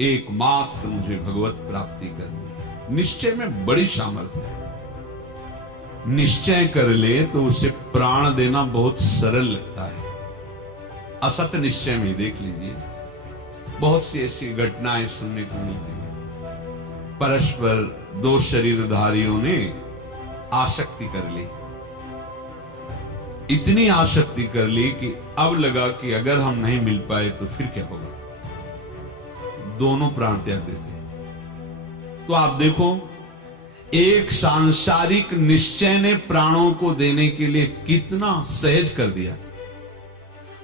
एकमात्र मुझे भगवत प्राप्ति करनी। निश्चय में बड़ी सामर्थ्य है। निश्चय कर ले तो उसे प्राण देना बहुत सरल लगता है। असत निश्चय में देख लीजिए, बहुत सी ऐसी घटनाएं सुनने को मिलती हैं। परस्पर दो शरीरधारियों ने आसक्ति कर ली, इतनी आसक्ति कर ली कि अब लगा कि अगर हम नहीं मिल पाए तो फिर क्या होगा। दोनों प्राण त्याग देते। तो आप देखो, एक सांसारिक निश्चय ने प्राणों को देने के लिए कितना सहज कर दिया।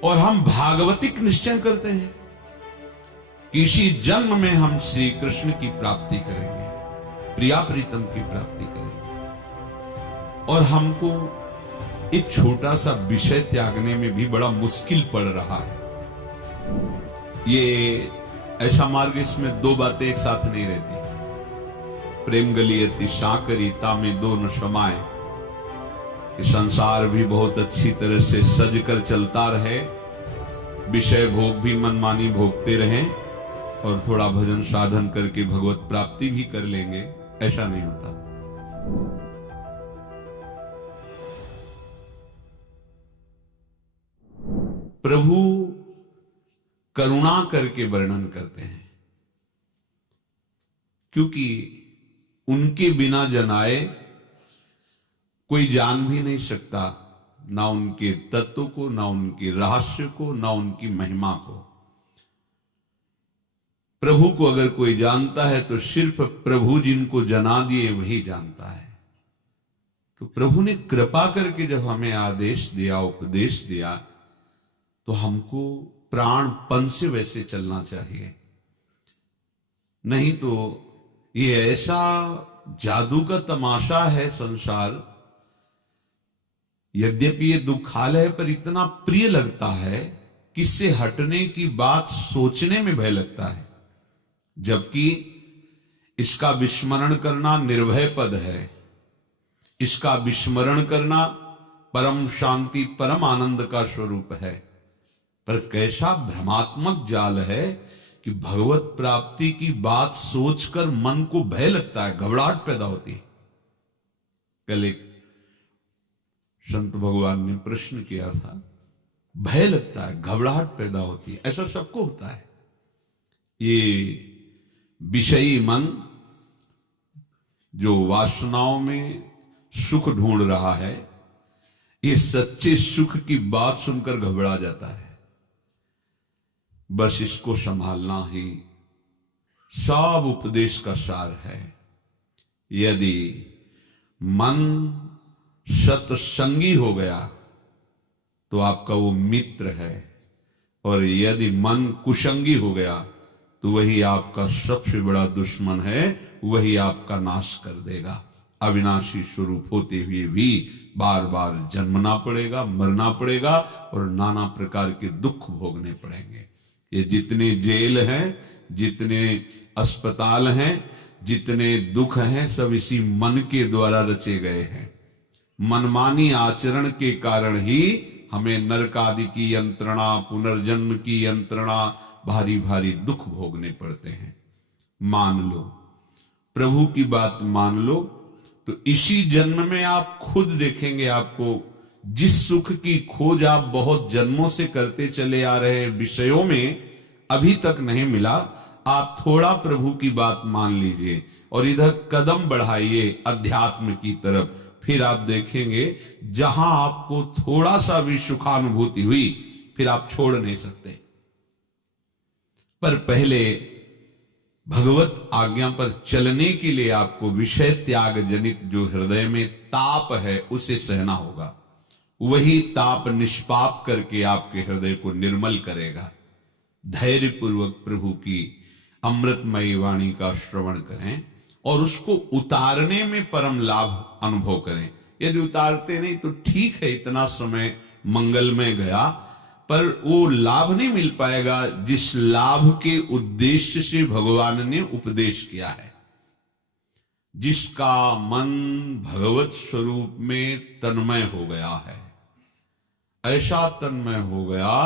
और हम भागवतिक निश्चय करते हैं कि इसी जन्म में हम श्री कृष्ण की प्राप्ति करेंगे, प्रिया प्रीतम की प्राप्ति करेंगे। और हमको एक छोटा सा विषय त्यागने में भी बड़ा मुश्किल पड़ रहा है। ये ऐसा मार्ग, इसमें दो बातें एक साथ नहीं रहती। प्रेम गलियति साकरी तामे दो न समाए, कि संसार भी बहुत अच्छी तरह से सज कर चलता रहे, विषय भोग भी मनमानी भोगते रहें, और थोड़ा भजन साधन करके भगवत प्राप्ति भी कर लेंगे, ऐसा नहीं होता। प्रभु करुणा करके वर्णन करते हैं, क्योंकि उनके बिना जनाए कोई जान भी नहीं सकता, ना उनके तत्व को, ना उनके रहस्य को, ना उनकी महिमा को। प्रभु को अगर कोई जानता है तो सिर्फ प्रभु जिनको जना दिए वही जानता है। तो प्रभु ने कृपा करके जब हमें आदेश दिया, उपदेश दिया, तो हमको प्राणपन से वैसे चलना चाहिए। नहीं तो ये ऐसा जादू का तमाशा है संसार, यद्यपि ये दुखालय पर इतना प्रिय लगता है कि इससे हटने की बात सोचने में भय लगता है। जबकि इसका विस्मरण करना निर्भय पद है, इसका विस्मरण करना परम शांति परम आनंद का स्वरूप है। पर कैसा भ्रमात्मक जाल है कि भगवत प्राप्ति की बात सोचकर मन को भय लगता है, घबराहट पैदा होती है। कल एक संत भगवान ने प्रश्न किया था, भय लगता है, घबराहट पैदा होती है, ऐसा सबको होता है। ये विषयी मन जो वासनाओं में सुख ढूंढ रहा है, ये सच्चे सुख की बात सुनकर घबरा जाता है। बस इसको संभालना ही सब उपदेश का सार है। यदि मन सत्संगी हो गया तो आपका वो मित्र है, और यदि मन कुसंगी हो गया तो वही आपका सबसे बड़ा दुश्मन है, वही आपका नाश कर देगा। अविनाशी स्वरूप होते हुए भी बार बार जन्मना पड़ेगा, मरना पड़ेगा, और नाना प्रकार के दुख भोगने पड़ेंगे। ये जितने जेल हैं, जितने अस्पताल हैं, जितने दुख हैं, सब इसी मन के द्वारा रचे गए हैं। मनमानी आचरण के कारण ही हमें नरक आदि की यंत्रणा, पुनर्जन्म की यंत्रणा, भारी भारी दुख भोगने पड़ते हैं। मान लो, प्रभु की बात मान लो, तो इसी जन्म में आप खुद देखेंगे, आपको जिस सुख की खोज आप बहुत जन्मों से करते चले आ रहे विषयों में अभी तक नहीं मिला, आप थोड़ा प्रभु की बात मान लीजिए और इधर कदम बढ़ाइए अध्यात्म की तरफ। फिर आप देखेंगे जहां आपको थोड़ा सा भी सुखानुभूति हुई, फिर आप छोड़ नहीं सकते। पर पहले भगवत आज्ञा पर चलने के लिए आपको विषय त्याग जनित जो हृदय में ताप है उसे सहना होगा। वही ताप निष्पाप करके आपके हृदय को निर्मल करेगा। धैर्य पूर्वक प्रभु की अमृतमयी वाणी का श्रवण करें और उसको उतारने में परम लाभ अनुभव करें। यदि उतारते नहीं तो ठीक है, इतना समय मंगलमय गया, पर वो लाभ नहीं मिल पाएगा जिस लाभ के उद्देश्य से भगवान ने उपदेश किया है। जिसका मन भगवत स्वरूप में तन्मय हो गया है, ऐसा तन्मय हो गया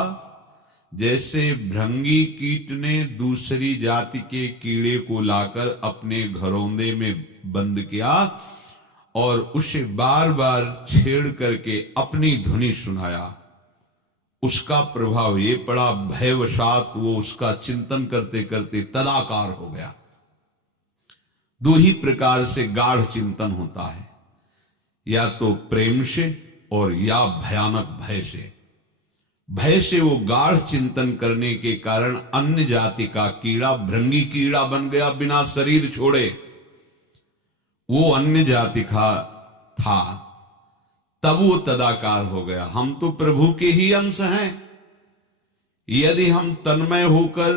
जैसे भृंगी कीट ने दूसरी जाति के कीड़े को लाकर अपने घरौंदे में बंद किया और उसे बार बार छेड़ करके अपनी धुनी सुनाया, उसका प्रभाव ये पड़ा, भयवशात वो उसका चिंतन करते करते तदाकार हो गया। दो ही प्रकार से गाढ़ चिंतन होता है, या तो प्रेम से और या भयानक भय से। भय से वो गाढ़ चिंतन करने के कारण अन्य जाति का कीड़ा भृंगी कीड़ा बन गया, बिना शरीर छोड़े। वो अन्य जाति का था, तब वो तदाकार हो गया। हम तो प्रभु के ही अंश हैं। यदि हम तन्मय होकर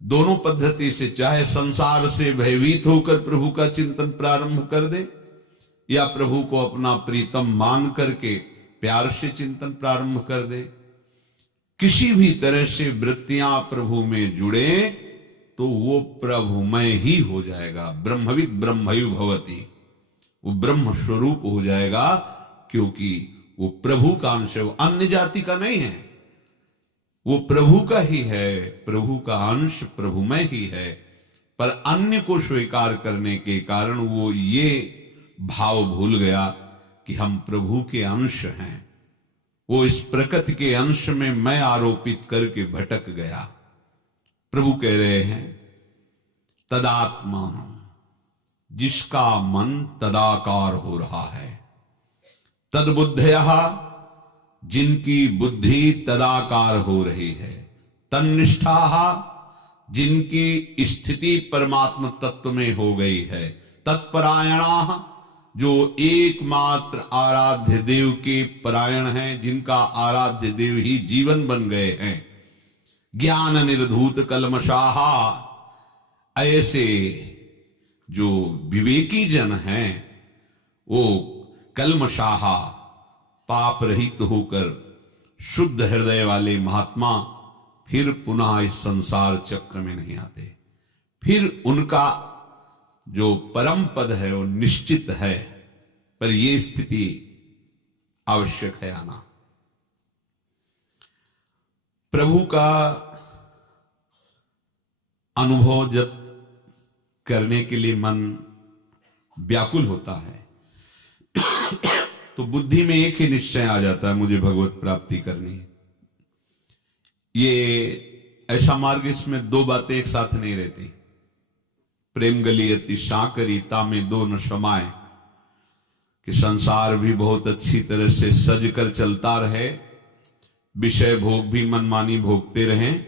दोनों पद्धति से, चाहे संसार से भयभीत होकर प्रभु का चिंतन प्रारंभ कर दे, या प्रभु को अपना प्रीतम मान करके प्यार से चिंतन प्रारंभ कर दे, किसी भी तरह से वृत्तियां प्रभु में जुड़े तो वो प्रभुमय ही हो जाएगा। ब्रह्मविद ब्रह्मयु भवति, वो ब्रह्म स्वरूप हो जाएगा, क्योंकि वो प्रभु का अंश है, वो अन्य जाति का नहीं है, वो प्रभु का ही है। प्रभु का अंश प्रभुमय ही है, पर अन्य को स्वीकार करने के कारण वो ये भाव भूल गया कि हम प्रभु के अंश हैं। वो इस प्रकृति के अंश में मैं आरोपित करके भटक गया। प्रभु कह रहे हैं, तदात्मा, जिसका मन तदाकार हो रहा है, तद्बुद्धयः, जिनकी बुद्धि तदाकार हो रही है, तन्निष्ठाः, जिनकी स्थिति परमात्म तत्व में हो गई है, तत्परायणाः, जो एकमात्र आराध्य देव के परायण हैं, जिनका आराध्य देव ही जीवन बन गए हैं, ज्ञान निर्धूत कल्मषाः, ऐसे जो विवेकी जन हैं, वो कल्मषाः, पाप रहित होकर शुद्ध हृदय वाले महात्मा फिर पुनः इस संसार चक्र में नहीं आते। फिर उनका जो परम पद है वो निश्चित है, पर ये स्थिति आवश्यक है आना। प्रभु का अनुभव जब करने के लिए मन व्याकुल होता है तो बुद्धि में एक ही निश्चय आ जाता है, मुझे भगवत प्राप्ति करनी है। ये ऐसा मार्ग, इसमें दो बातें एक साथ नहीं रहती। प्रेम गलियति साकरी तामे दो न समाए, कि संसार भी बहुत अच्छी तरह से सज कर चलता रहे, विषय भोग भी मनमानी भोगते रहें,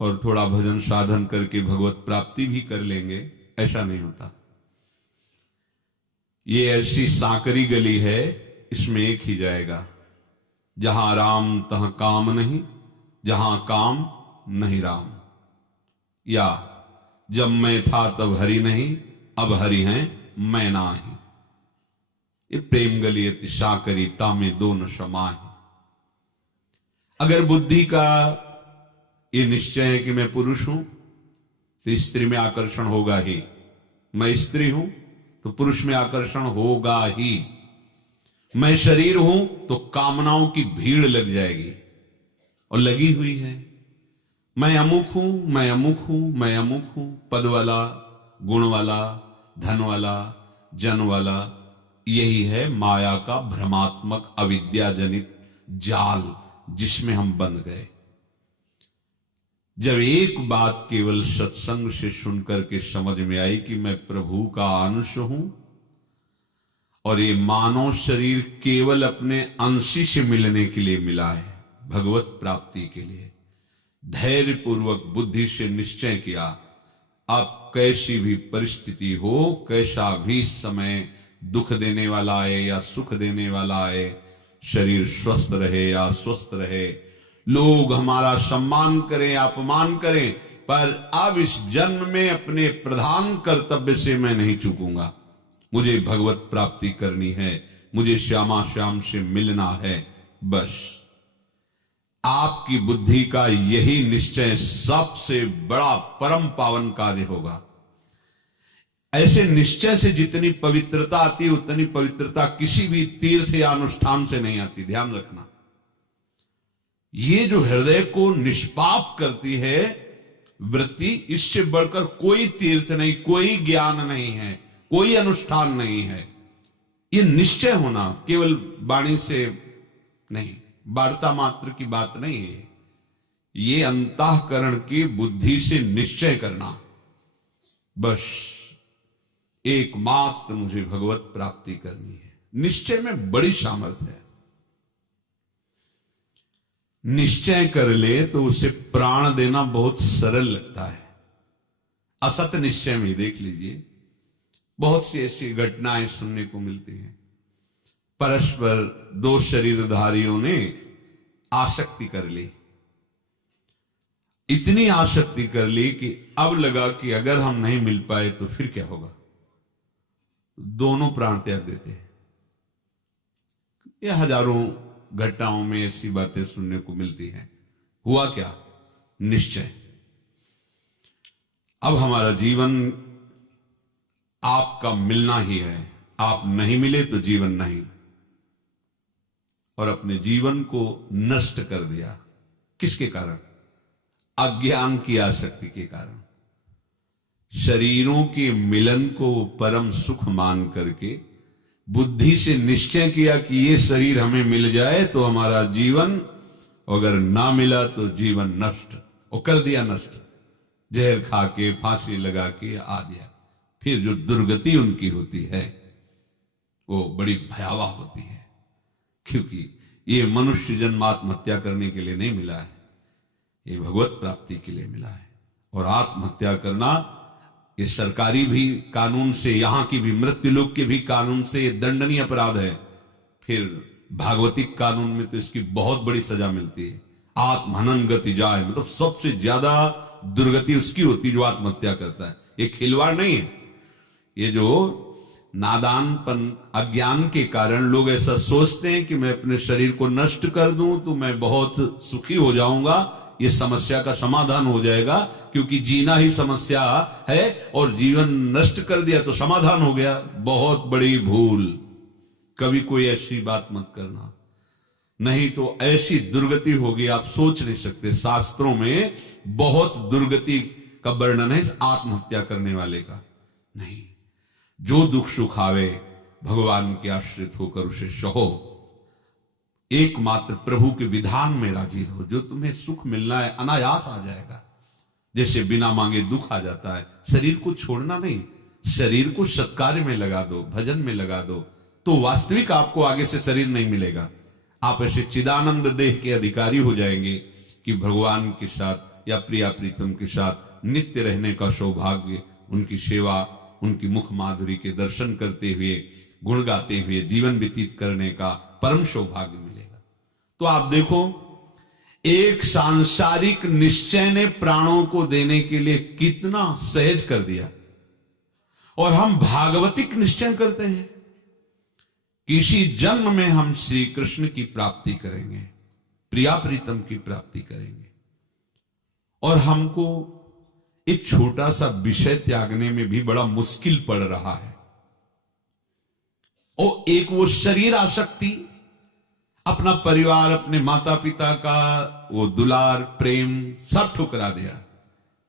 और थोड़ा भजन साधन करके भगवत प्राप्ति भी कर लेंगे, ऐसा नहीं होता। ये ऐसी सांकरी गली है, इसमें एक ही जाएगा, जहां राम तहां काम नहीं, जहां काम नहीं राम। या जब मैं था तब हरि नहीं, अब हरि हैं मैं नाही। ये प्रेम गली तिशा करी तामे दो न समाए। अगर बुद्धि का ये निश्चय है कि मैं पुरुष हूं तो स्त्री में आकर्षण होगा ही, मैं स्त्री हूं तो पुरुष में आकर्षण होगा ही, मैं शरीर हूं तो कामनाओं की भीड़ लग जाएगी, और लगी हुई है। मैं अमुक हूं, मैं अमुक हूं, मैं अमुक हूं, पद वाला, गुण वाला, धन वाला, जन वाला। यही है माया का भ्रमात्मक अविद्याजनित जाल, जिसमें हम बंध गए। जब एक बात केवल सत्संग से सुनकर के समझ में आई कि मैं प्रभु का अंश हूं, और ये मानव शरीर केवल अपने अंशी से मिलने के लिए मिला है, भगवत प्राप्ति के लिए, धैर्य पूर्वक बुद्धि से निश्चय किया, अब कैसी भी परिस्थिति हो, कैसा भी समय दुख देने वाला आए या सुख देने वाला आए, शरीर स्वस्थ रहे या स्वस्थ रहे, लोग हमारा सम्मान करें अपमान करें, पर अब इस जन्म में अपने प्रधान कर्तव्य से मैं नहीं चूकूंगा। मुझे भगवत प्राप्ति करनी है, मुझे श्यामा श्याम से मिलना है। बस आपकी बुद्धि का यही निश्चय सबसे बड़ा परम पावन कार्य होगा। ऐसे निश्चय से जितनी पवित्रता आती है, उतनी पवित्रता किसी भी तीर्थ या अनुष्ठान से नहीं आती, ध्यान रखना। ये जो हृदय को निष्पाप करती है वृत्ति, इससे बढ़कर कोई तीर्थ नहीं, कोई ज्ञान नहीं है, कोई अनुष्ठान नहीं है। ये निश्चय होना केवल वाणी से नहीं, वार्ता मात्र की बात नहीं है, ये अंतःकरण की बुद्धि से निश्चय करना। बस एकमात्र मुझे भगवत प्राप्ति करनी है। निश्चय में बड़ी सामर्थ्य है। निश्चय कर ले तो उसे प्राण देना बहुत सरल लगता है। असत निश्चय में देख लीजिए, बहुत सी ऐसी घटनाएं सुनने को मिलती हैं। परस्पर दो शरीरधारियों ने आसक्ति कर ली, इतनी आसक्ति कर ली कि अब लगा कि अगर हम नहीं मिल पाए तो फिर क्या होगा, दोनों प्राण त्याग देते हैं। यह हजारों घटनाओं में ऐसी बातें सुनने को मिलती हैं। हुआ क्या? निश्चय। अब हमारा जीवन आपका मिलना ही है, आप नहीं मिले तो जीवन नहीं। और अपने जीवन को नष्ट कर दिया। किसके कारण? अज्ञान की आसक्ति के कारण। शरीरों के मिलन को परम सुख मान करके बुद्धि से निश्चय किया कि ये शरीर हमें मिल जाए तो हमारा जीवन, अगर ना मिला तो जीवन नष्ट, और कर दिया नष्ट। जहर खा के, फांसी लगा के आ दिया। फिर जो दुर्गति उनकी होती है वो बड़ी भयावह होती है, क्योंकि ये मनुष्य जन्म आत्महत्या करने के लिए नहीं मिला है, ये भगवत प्राप्ति के लिए मिला है। और आत्महत्या करना ये सरकारी भी कानून से, यहां की भी मृत्युलोक के भी कानून से ये दंडनीय अपराध है। फिर भागवतिक कानून में तो इसकी बहुत बड़ी सजा मिलती है। आत्महनन गति जाए, मतलब सबसे ज्यादा दुर्गति उसकी होती जो आत्महत्या करता है। ये खिलवाड़ नहीं है। ये जो नादानपन, अज्ञान के कारण लोग ऐसा सोचते हैं कि मैं अपने शरीर को नष्ट कर दूं तो मैं बहुत सुखी हो जाऊंगा, ये समस्या का समाधान हो जाएगा, क्योंकि जीना ही समस्या है और जीवन नष्ट कर दिया तो समाधान हो गया। बहुत बड़ी भूल। कभी कोई ऐसी बात मत करना, नहीं तो ऐसी दुर्गति होगी आप सोच नहीं सकते। शास्त्रों में बहुत दुर्गति का वर्णन है आत्महत्या करने वाले का। नहीं, जो दुख सुख आवे भगवान के आश्रित होकर उसे सहो। एकमात्र प्रभु के विधान में राजी हो। जो तुम्हें सुख मिलना है अनायास आ जाएगा, जैसे बिना मांगे दुख आ जाता है। शरीर को छोड़ना नहीं, शरीर को सत्कार्य में लगा दो, भजन में लगा दो, तो वास्तविक आपको आगे से शरीर नहीं मिलेगा। आप ऐसे चिदानंद देह के अधिकारी हो जाएंगे कि भगवान के साथ या प्रिया प्रीतम के साथ नित्य रहने का सौभाग्य, उनकी सेवा, उनकी मुख माधुरी के दर्शन करते हुए, गुण गाते हुए जीवन व्यतीत करने का परम सौभाग्य मिलेगा। तो आप देखो, एक सांसारिक निश्चय ने प्राणों को देने के लिए कितना सहज कर दिया। और हम भागवतिक निश्चय करते हैं, किसी जन्म में हम श्री कृष्ण की प्राप्ति करेंगे, प्रिया प्रीतम की प्राप्ति करेंगे। और हमको एक छोटा सा विषय त्यागने में भी बड़ा मुश्किल पड़ रहा है। और एक वो शरीर आसक्ति, अपना परिवार, अपने माता पिता का वो दुलार प्रेम सब ठुकरा दिया,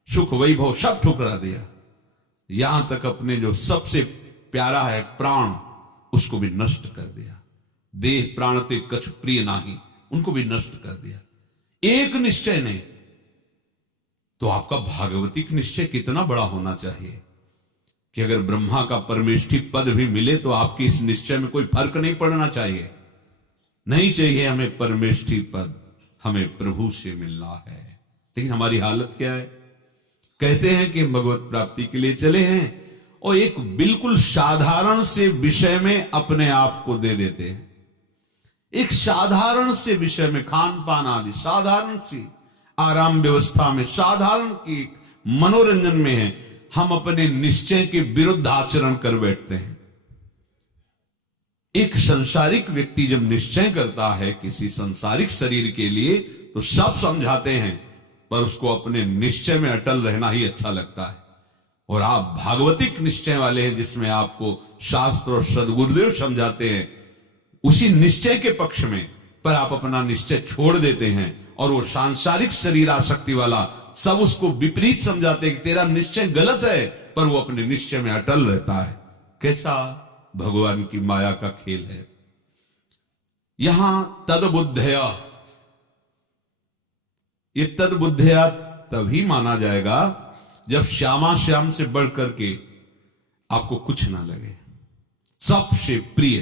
सुख वैभव सब ठुकरा दिया, यहां तक अपने जो सबसे प्यारा है प्राण, उसको भी नष्ट कर दिया। देह प्राण ते कछ प्रिय नाही, उनको भी नष्ट कर दिया एक निश्चय ने। तो आपका भागवतिक निश्चय कितना बड़ा होना चाहिए कि अगर ब्रह्मा का परमेष्ठी पद भी मिले तो आपकी इस निश्चय में कोई फर्क नहीं पड़ना चाहिए। नहीं चाहिए हमें परमेष्ठी पद, हमें प्रभु से मिलना है। लेकिन हमारी हालत क्या है? कहते हैं कि भगवत प्राप्ति के लिए चले हैं और एक बिल्कुल साधारण से विषय में अपने आप को दे देते हैं। एक साधारण से विषय में, खान पान आदि साधारण सी आराम व्यवस्था में, साधारण की मनोरंजन में है, हम अपने निश्चय के विरुद्ध आचरण कर बैठते हैं। एक संसारिक व्यक्ति जब निश्चय करता है किसी संसारिक शरीर के लिए तो सब समझाते हैं, पर उसको अपने निश्चय में अटल रहना ही अच्छा लगता है। और आप भागवतिक निश्चय वाले हैं जिसमें आपको शास्त्र और सदगुरुदेव समझाते हैं, उसी निश्चय के पक्ष में, पर आप अपना निश्चय छोड़ देते हैं और वो सांसारिक शरीर आसक्ति वाला सब उसको विपरीत समझाते कि तेरा निश्चय गलत है, पर वो अपने निश्चय में अटल रहता है। कैसा भगवान की माया का खेल है। यहां तदबुद्धया, ये तदबुद्धया तभी माना जाएगा जब श्यामा श्याम से बढ़ करके आपको कुछ ना लगे। सबसे प्रिय,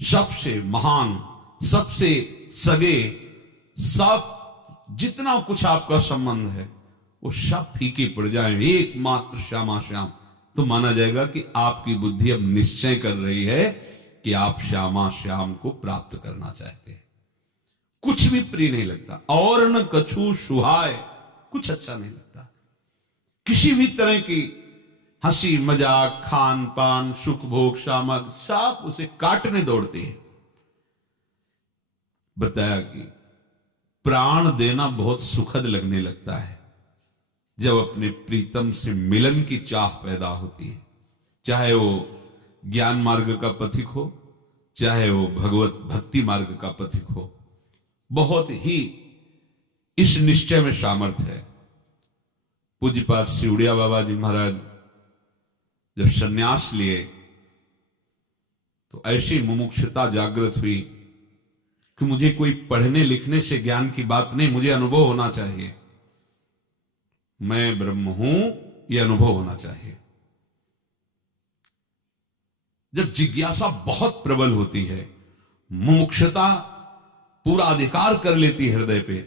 सबसे महान, सबसे सगे, सब जितना कुछ आपका संबंध है वो सब फीके पड़ जाए, एकमात्र श्यामा श्याम, तो माना जाएगा कि आपकी बुद्धि अब निश्चय कर रही है कि आप श्यामा श्याम को प्राप्त करना चाहते हैं। कुछ भी प्रिय नहीं लगता, और न कछु सुहाय, कुछ अच्छा नहीं लगता। किसी भी तरह की हंसी मजाक, खान पान, सुख भोग, सामग, सब उसे काटने दौड़ते हैं। बताया कि प्राण देना बहुत सुखद लगने लगता है जब अपने प्रीतम से मिलन की चाह पैदा होती है, चाहे वो ज्ञान मार्ग का पथिक हो, चाहे वो भगवत भक्ति मार्ग का पथिक हो। बहुत ही इस निश्चय में सामर्थ्य है। पूज्यपाद सिवड़िया बाबा जी महाराज जब सन्यास लिए तो ऐसी मुमुक्षुता जागृत हुई कि मुझे कोई पढ़ने लिखने से ज्ञान की बात नहीं, मुझे अनुभव होना चाहिए। मैं ब्रह्म हूं, यह अनुभव होना चाहिए। जब जिज्ञासा बहुत प्रबल होती है, मुमुक्षुता पूरा अधिकार कर लेती है हृदय पे,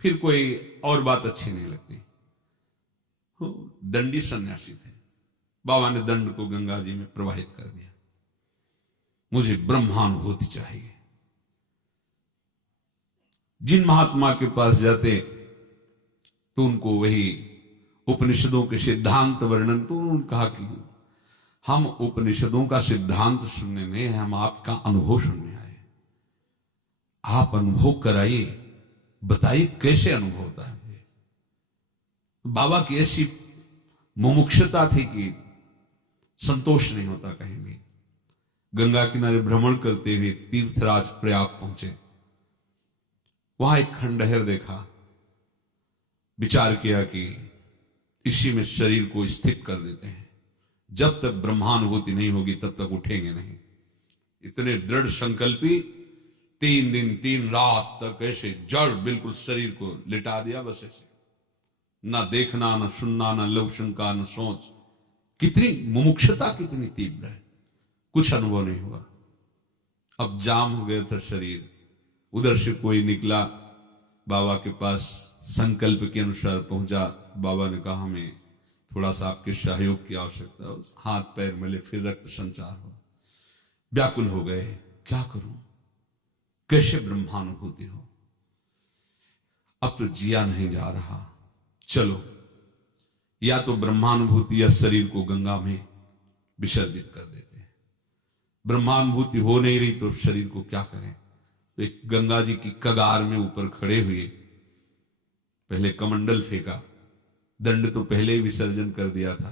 फिर कोई और बात अच्छी नहीं लगती। दंडी सन्यासी थे, बाबा ने दंड को गंगा जी में प्रवाहित कर दिया। मुझे ब्रह्मानुभूति चाहिए। जिन महात्मा के पास जाते तो उनको वही उपनिषदों के सिद्धांत वर्णन, तो उन्होंने कहा कि हम उपनिषदों का सिद्धांत सुनने नहीं है, हम आपका अनुभव सुनने आए। आप अनुभव कराइए, बताइए कैसे अनुभव होता है। बाबा की ऐसी मुमुक्षुता थी कि संतोष नहीं होता कहीं भी। गंगा किनारे भ्रमण करते हुए तीर्थराज प्रयाग पहुंचे। वहां एक खंडहर देखा, विचार किया कि इसी में शरीर को स्थित कर देते हैं, जब तक ब्रह्मानुभूति नहीं होगी तब तक उठेंगे नहीं। इतने दृढ़ संकल्पी 3 दिन 3 रात तक ऐसे जड़ बिल्कुल शरीर को लिटा दिया, बस ऐसे, ना देखना, ना सुनना, ना लवशंका, ना सोच। कितनी मुमुक्षुता कितनी तीव्र है, कुछ अनुभव नहीं हुआ। अब जाम हो गया था शरीर। उधर से कोई निकला, बाबा के पास संकल्प के अनुसार पहुंचा। बाबा ने कहा हमें थोड़ा सा आपके सहयोग की आवश्यकता है। हाथ पैर मिले, फिर रक्त संचार हो। व्याकुल हो गए, क्या करूं, कैसे ब्रह्मानुभूति हो। अब तो जिया नहीं जा रहा, चलो या तो ब्रह्मानुभूति या शरीर को गंगा में विसर्जित कर देते हैं। ब्रह्मानुभूति हो नहीं रही तो शरीर को क्या करें। तो एक गंगा जी की कगार में ऊपर खड़े हुए, पहले कमंडल फेंका, दंड तो पहले ही विसर्जन कर दिया था।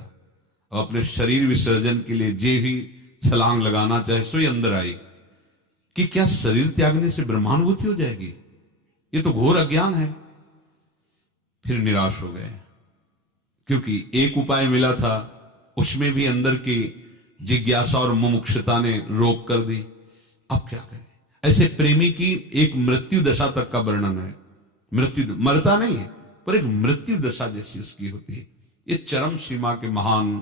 अब अपने शरीर विसर्जन के लिए जे भी छलांग लगाना चाहे सोई अंदर आई कि क्या शरीर त्यागने से ब्रह्मानुभूति हो जाएगी। ये तो घोर अज्ञान है। फिर निराश हो गए, क्योंकि एक उपाय मिला था, उसमें भी अंदर की जिज्ञासा और मुमुक्षुता ने रोक कर दी। अब क्या करें। ऐसे प्रेमी की एक मृत्यु दशा तक का वर्णन है। मृत्यु, मरता नहीं है पर एक मृत्यु दशा जैसी उसकी होती है। ये चरम सीमा के महान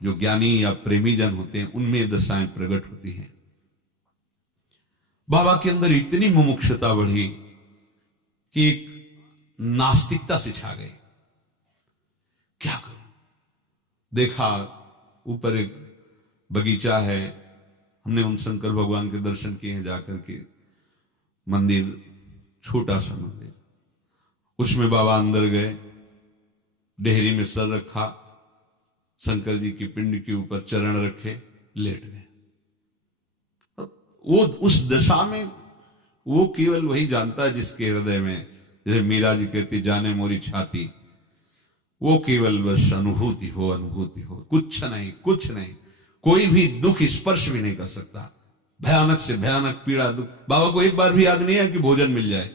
जो ज्ञानी या प्रेमी जन होते हैं, उनमें दशाएं प्रकट होती हैं। बाबा के अंदर इतनी मुमुक्षुता बढ़ी कि एक नास्तिकता से छा गई। क्या करूं। देखा ऊपर एक बगीचा है, हमने उन शंकर भगवान के दर्शन किए हैं जाकर के। मंदिर, छोटा सा मंदिर, उसमें बाबा अंदर गए, डेहरी में सर रखा, शंकर जी की पिंड के ऊपर चरण रखे, लेट गए। वो उस दशा में वो केवल वही जानता है जिसके हृदय में, जैसे मीरा जी कहती जाने मोरी छाती, वो केवल बस अनुभूति हो, अनुभूति हो, कुछ नहीं, कुछ नहीं। कोई भी दुख स्पर्श भी नहीं कर सकता। भयानक से भयानक पीड़ा, दुख बाबा को एक बार भी याद नहीं है कि भोजन मिल जाए।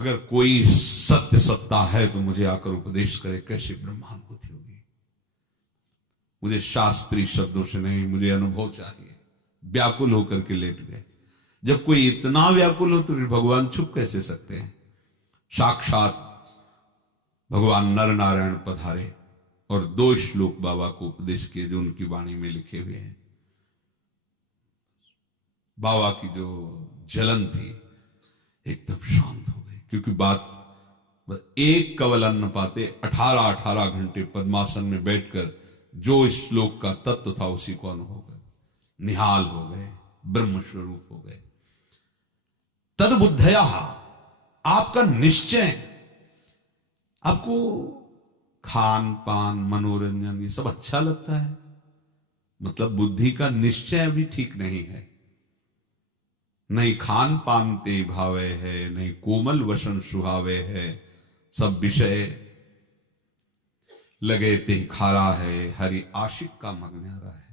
अगर कोई सत्य सत्ता है तो मुझे आकर उपदेश करे, कैसे ब्रह्मानुभूति होगी। मुझे शास्त्रीय शब्दों से नहीं, मुझे अनुभव चाहिए। व्याकुल होकर के लेट गए। जब कोई इतना व्याकुल हो तो फिर भगवान छुप कैसे सकते हैं। साक्षात भगवान नर नारायण पधारे और 2 श्लोक बाबा को उपदेश किए जो उनकी वाणी में लिखे हुए हैं। बाबा की जो जलन थी एकदम शांत हो गई, क्योंकि बात एक कवल अन्न पाते 18 घंटे पद्मासन में बैठकर जो इस श्लोक का तत्व था उसी को अनुभव कर निहाल हो गए, ब्रह्म स्वरूप हो गए। तद बुद्धया, आपका निश्चय, आपको खान पान मनोरंजन ये सब अच्छा लगता है, मतलब बुद्धि का निश्चय भी ठीक नहीं है। नहीं खान पान ते भावे है, नहीं कोमल वसन सुहावे है, सब विषय लगे ते खारा है, हरि आशिक का मग न्यारा है।